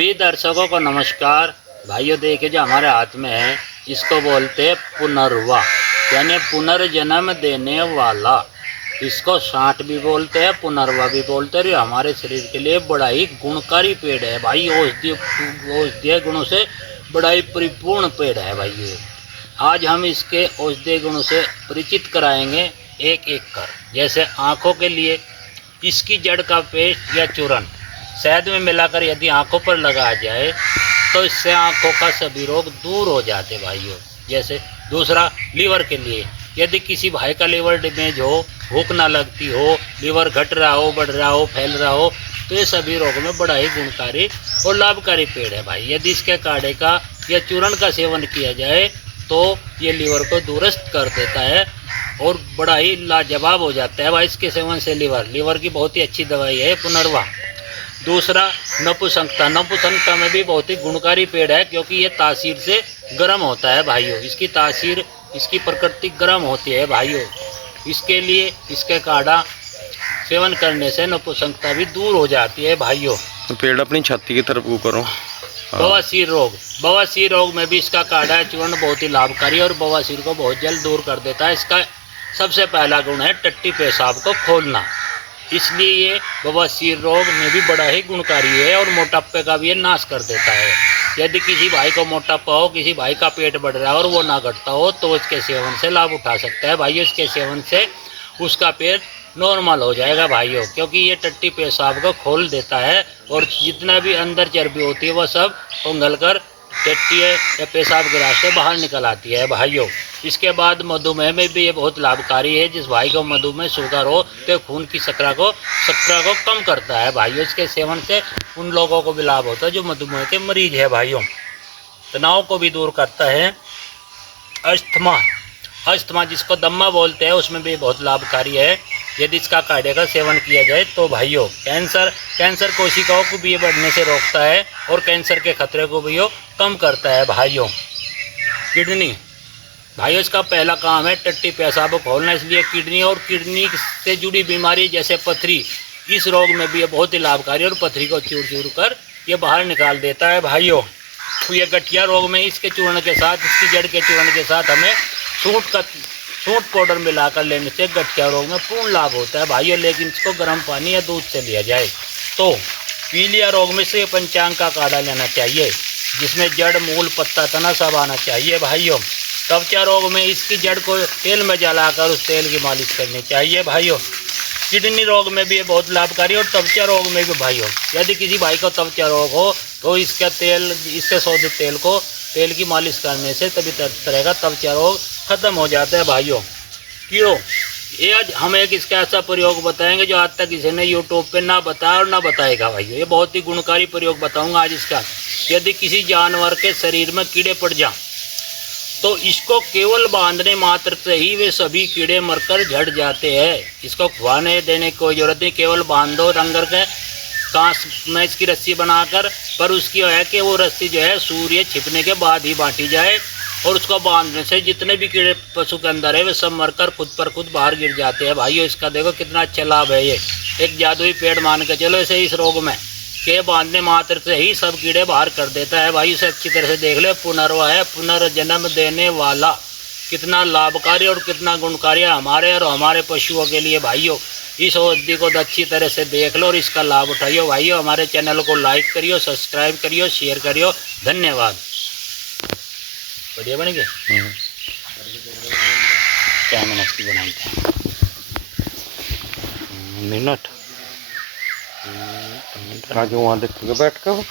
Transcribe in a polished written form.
सभी दर्शकों को नमस्कार। भाइयों, देखिए जो हमारे हाथ में है इसको बोलते हैं पुनर्वा, यानी पुनर्जन्म देने वाला। इसको साँठ भी बोलते हैं, पुनर्वा भी बोलते हैं। ये हमारे शरीर के लिए बड़ा ही गुणकारी पेड़ है भाई। औषधीय गुणों से बड़ा ही परिपूर्ण पेड़ है भाई। ये आज हम इसके औषधीय गुणों से परिचित कराएंगे एक एक कर। जैसे आँखों के लिए इसकी जड़ का पेस्ट या चूर्ण शहद में मिलाकर यदि आँखों पर लगाया जाए तो इससे आँखों का सभी रोग दूर हो जाते भाइयों। जैसे दूसरा, लीवर के लिए यदि किसी भाई का लीवर डैमेज हो, भूख ना लगती हो, लीवर घट रहा हो, बढ़ रहा हो, फैल रहा हो, तो ये सभी रोगों में बड़ा ही गुणकारी और लाभकारी पेड़ है भाई। यदि इसके काढ़े का या चूर्ण का सेवन किया जाए तो ये लीवर को दुरुस्त कर देता है और बड़ा ही लाजवाब हो जाता है भाई। इसके सेवन से लीवर की बहुत ही अच्छी दवाई है पुनर्वा। दूसरा, नपुंसकता में भी बहुत ही गुणकारी पेड़ है, क्योंकि ये तासीर से गर्म होता है भाइयों। इसकी तासीर, इसकी प्रकृति गर्म होती है भाइयों। इसके लिए इसके काढ़ा सेवन करने से नपुंसकता भी दूर हो जाती है भाइयों। तो पेड़ अपनी छाती की तरफ वो करो। बवासीर रोग में भी इसका काढ़ा चूर्ण बहुत ही लाभकारी और बवासीर को बहुत जल्द दूर कर देता है। इसका सबसे पहला गुण है टट्टी पेशाब को खोलना, इसलिए ये बवासीर रोग में भी बड़ा ही गुणकारी है और मोटापे का भी ये नाश कर देता है। यदि किसी भाई को मोटापा हो, किसी भाई का पेट बढ़ रहा है और वो ना घटता हो, तो इसके सेवन से लाभ उठा सकता है भाइयों। इसके सेवन से उसका पेट नॉर्मल हो जाएगा भाइयों, क्योंकि ये टट्टी पेशाब को खोल देता है और जितना भी अंदर चर्बी होती है वह सब उंगल कर टट्टी या पेशाब के रास्ते बाहर निकल आती है भाइयों। इसके बाद मधुमेह में भी ये बहुत लाभकारी है। जिस भाई को मधुमेह शुगर हो तो खून की शर्करा को कम करता है भाइयों। इसके सेवन से उन लोगों को भी लाभ होता है जो मधुमेह के मरीज है भाइयों। तनाव को भी दूर करता है। अस्थमा जिसको दम्मा बोलते हैं, उसमें भी बहुत लाभकारी है यदि इसका काढ़े का सेवन किया जाए तो भाइयों। कैंसर कोशिकाओं को भी ये बढ़ने से रोकता है और कैंसर के खतरे को भी ये कम करता है भाइयों। किडनी भाइयों, इसका पहला काम है टट्टी पेशाब खोलना, इसलिए किडनी से जुड़ी बीमारी जैसे पथरी, इस रोग में भी ये बहुत ही लाभकारी और पथरी को चूर कर ये बाहर निकाल देता है भाइयों। ये गठिया रोग में इसके चूर्ण के साथ, इसकी जड़ के चूर्ण के साथ हमें सूंठ पाउडर मिलाकर लेने से गठिया रोग में पूर्ण लाभ होता है भाइयों। लेकिन इसको गर्म पानी या दूध से लिया जाए। तो पीलिया रोग में से पंचांग का काढ़ा लेना चाहिए, जिसमें जड़, मूल, पत्ता, तना सब आना चाहिए भाइयों। त्वचा रोग में इसकी जड़ को तेल में जलाकर उस तेल की मालिश करनी चाहिए भाइयों। किडनी रोग में भी ये बहुत लाभकारी और त्वचा रोग में भी भाइयों। यदि किसी भाई को त्वचा रोग हो तो इसका तेल, इससे शोधित तेल की मालिश करने से तभी तरह का त्वचा रोग खत्म हो जाता है भाइयों। कीड़ों, ये आज हम एक इसका ऐसा प्रयोग बताएंगे जो आज तक किसी ने यूट्यूब पे ना बताया और ना बताएगा भाइयों। ये बहुत ही गुणकारी प्रयोग बताऊंगा आज इसका। यदि किसी जानवर के शरीर में कीड़े पड़ जाएं तो इसको केवल बांधने मात्र से ही वे सभी कीड़े मरकर झड़ जाते हैं। इसको खुआने देने की कोई जरूरत नहीं, केवल बांध दो रंगर के कांच में इसकी रस्सी बनाकर। पर उसकी है कि वो रस्सी जो है सूर्य छिपने के बाद ही बांटी जाए और उसको बांधने से जितने भी कीड़े पशु के अंदर है वे सब मरकर खुद पर खुद बाहर गिर जाते हैं भाइयों। इसका देखो कितना अच्छा लाभ है। ये एक जादुई पेड़ मान के चलो इसे इस रोग में के बांधने मात्र से ही सब कीड़े बाहर कर देता है भाई। इसे अच्छी तरह से देख ले। पुनर्वा है, पुनर्जन्म देने वाला। कितना लाभकारी और कितना गुणकारी है हमारे और हमारे पशुओं के लिए भाइयों। इस औषधि को अच्छी तरह से देख लो और इसका लाभ उठाइयो भाइयों। हमारे चैनल को लाइक करियो, सब्सक्राइब करियो, शेयर करियो। धन्यवाद। बढ़िया बन गए। क्या मिनट की बनाई थी? मिनट आज वहाँ देख के बैठ कर